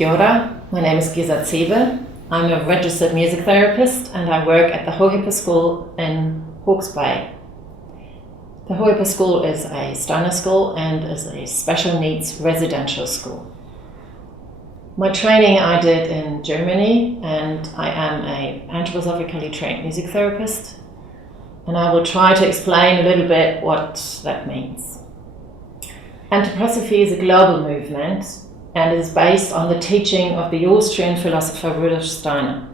Kia ora, my name is Giza Zebe. I'm a registered music therapist and I work at the Hohepa School in Hawke's Bay. The Hohepa School is a Steiner school and is a special needs residential school. My training I did in Germany, and I am an anthroposophically trained music therapist, and I will try to explain a little bit what that means. Anthroposophy is a global movement and is based on the teaching of the Austrian philosopher Rudolf Steiner.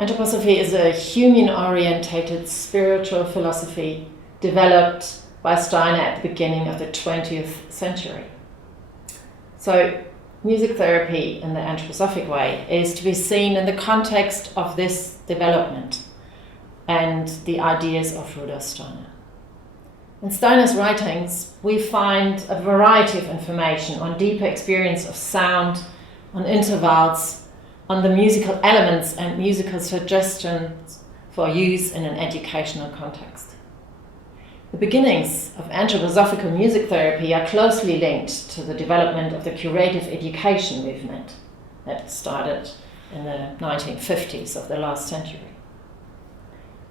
Anthroposophy is a human-orientated spiritual philosophy developed by Steiner at the beginning of the 20th century. So, music therapy in the anthroposophic way is to be seen in the context of this development and the ideas of Rudolf Steiner. In Steiner's writings, we find a variety of information on deeper experience of sound, on intervals, on the musical elements and musical suggestions for use in an educational context. The beginnings of anthroposophical music therapy are closely linked to the development of the curative education movement that started in the 1950s of the last century.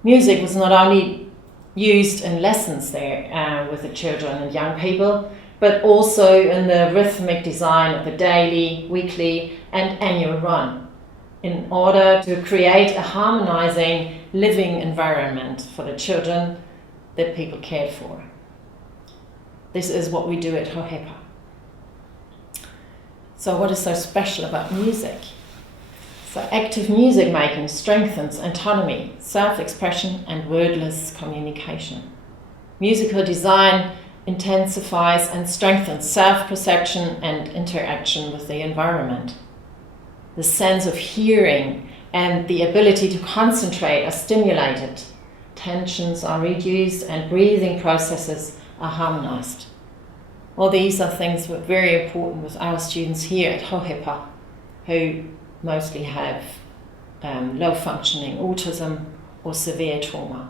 Music was not only used in lessons there with the children and young people, but also in the rhythmic design of the daily, weekly, and annual run, in order to create a harmonizing living environment for the children that people cared for. This is what we do at Hohepa. So what is so special about music? So active music making strengthens autonomy, self-expression, and wordless communication. Musical design intensifies and strengthens self-perception and interaction with the environment. The sense of hearing and the ability to concentrate are stimulated. Tensions are reduced and breathing processes are harmonized. All these are things that are very important with our students here at Hohepa, who mostly have low-functioning autism or severe trauma.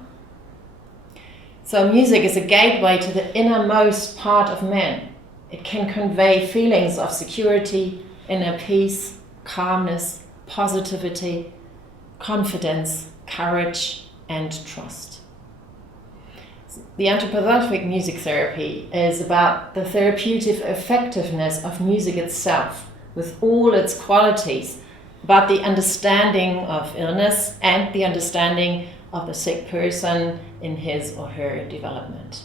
So music is a gateway to the innermost part of men. It can convey feelings of security, inner peace, calmness, positivity, confidence, courage, and trust. The anthroposophic music therapy is about the therapeutic effectiveness of music itself, with all its qualities, about the understanding of illness and the understanding of the sick person in his or her development.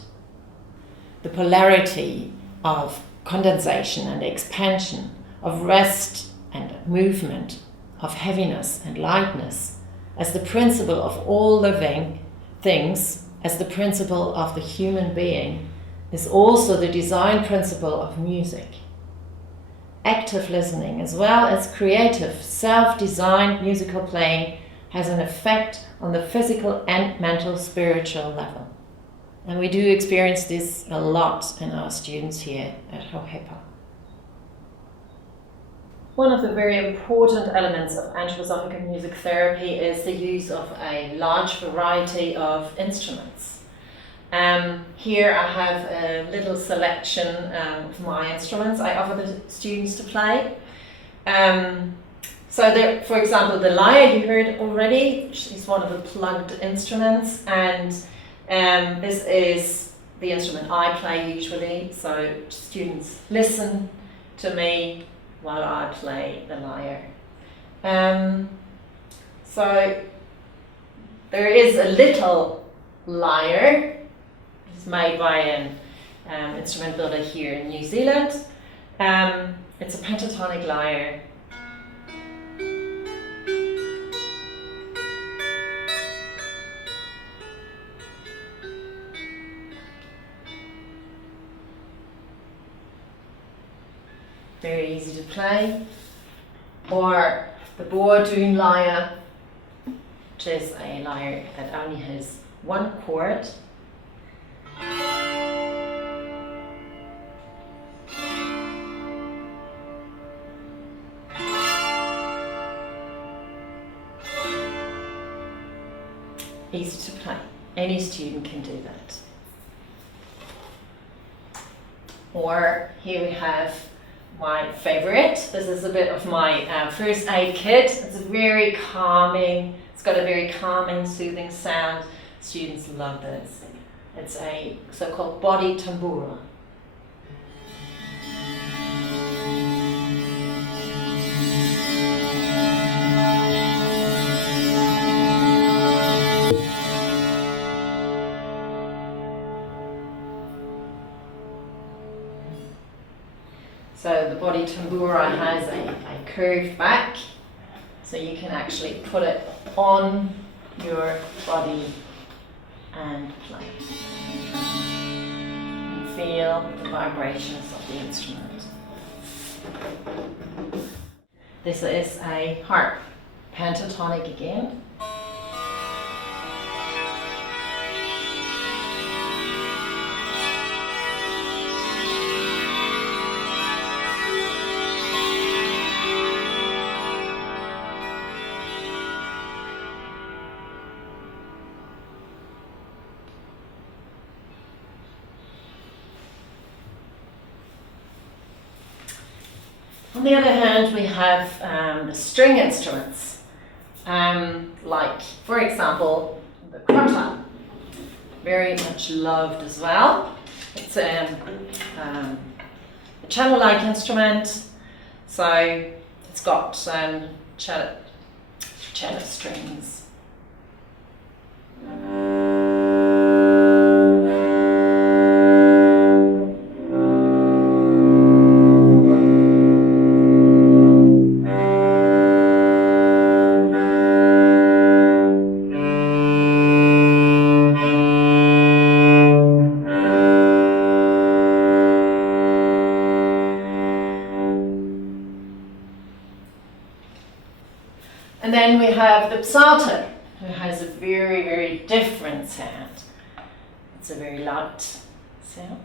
The polarity of condensation and expansion, of rest and movement, of heaviness and lightness, as the principle of all living things, as the principle of the human being, is also the design principle of music. Active listening, as well as creative, self-designed musical playing, has an effect on the physical and mental spiritual level. And we do experience this a lot in our students here at Hohepa. One of the very important elements of anthroposophical music therapy is the use of a large variety of instruments. Here I have a little selection of my instruments I offer the students to play. So there, for example, the lyre you heard already is one of the plugged instruments, and this is the instrument I play usually, so students listen to me while I play the lyre. So there is a little lyre. It's made by an instrument builder here in New Zealand. It's a pentatonic lyre. Very easy to play. Or the Bourdon lyre, which is a lyre that only has one chord. Easy to play. Any student can do that. Or here we have my favorite. This is a bit of my first aid kit. It's very calming. It's got a very calming, soothing sound. Students love this. It's a so-called body Tempura. So the body Tempura has a curved back, so you can actually put it on your body and play. And feel the vibrations of the instrument. This is a harp, pentatonic again. On the other hand, we have the string instruments, like, for example, the crotale, very much loved as well. It's a cello-like instrument, so it's got cello strings. And then we have the psalter, who has a very, very different sound. It's a very light sound.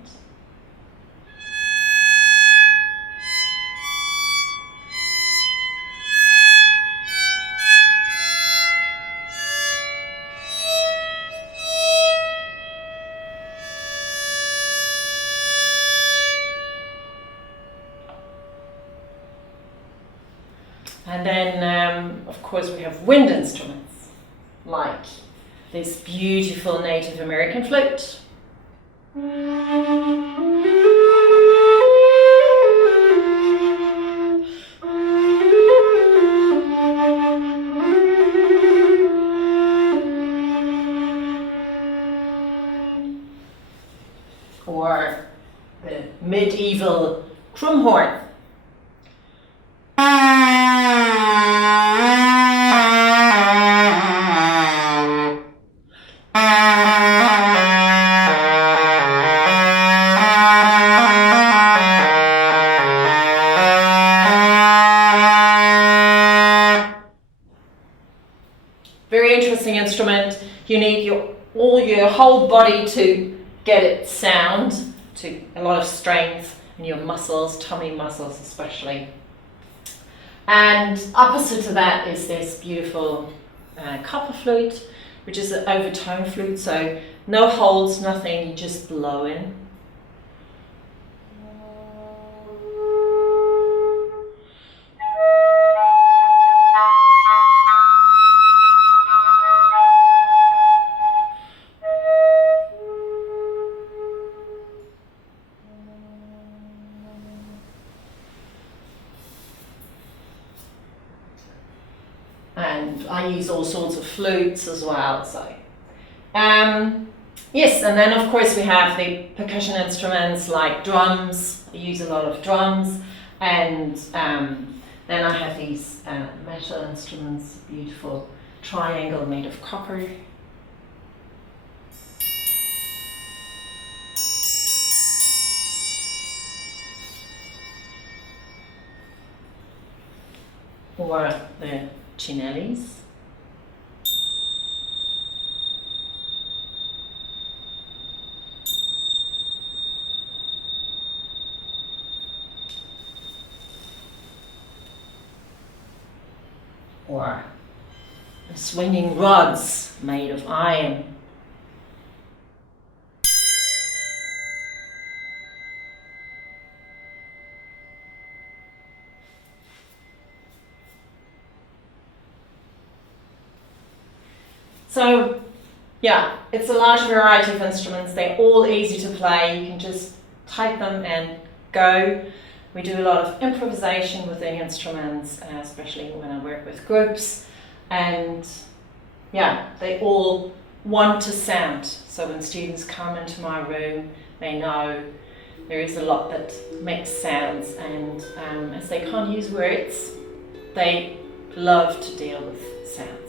And then, of course, we have wind instruments, like this beautiful Native American flute. Or the medieval crumhorn. Very interesting instrument. You need your whole body to get it sound, to a lot of strength in your muscles, tummy muscles especially. And opposite to that is this beautiful copper flute, which is an overtone flute, so no holes, nothing, you just blow in. And I use all sorts of flutes as well. So, yes, and then of course we have the percussion instruments like drums. I use a lot of drums, and then I have these metal instruments, beautiful triangle made of copper. Or the chinellis. Or the swinging rods made of iron. So yeah, it's a large variety of instruments. They're all easy to play. You can just take them and go. We do a lot of improvisation with the instruments, especially when I work with groups. And yeah, they all want to sound. So when students come into my room, they know there is a lot that makes sounds, and as they can't use words, they love to deal with sounds.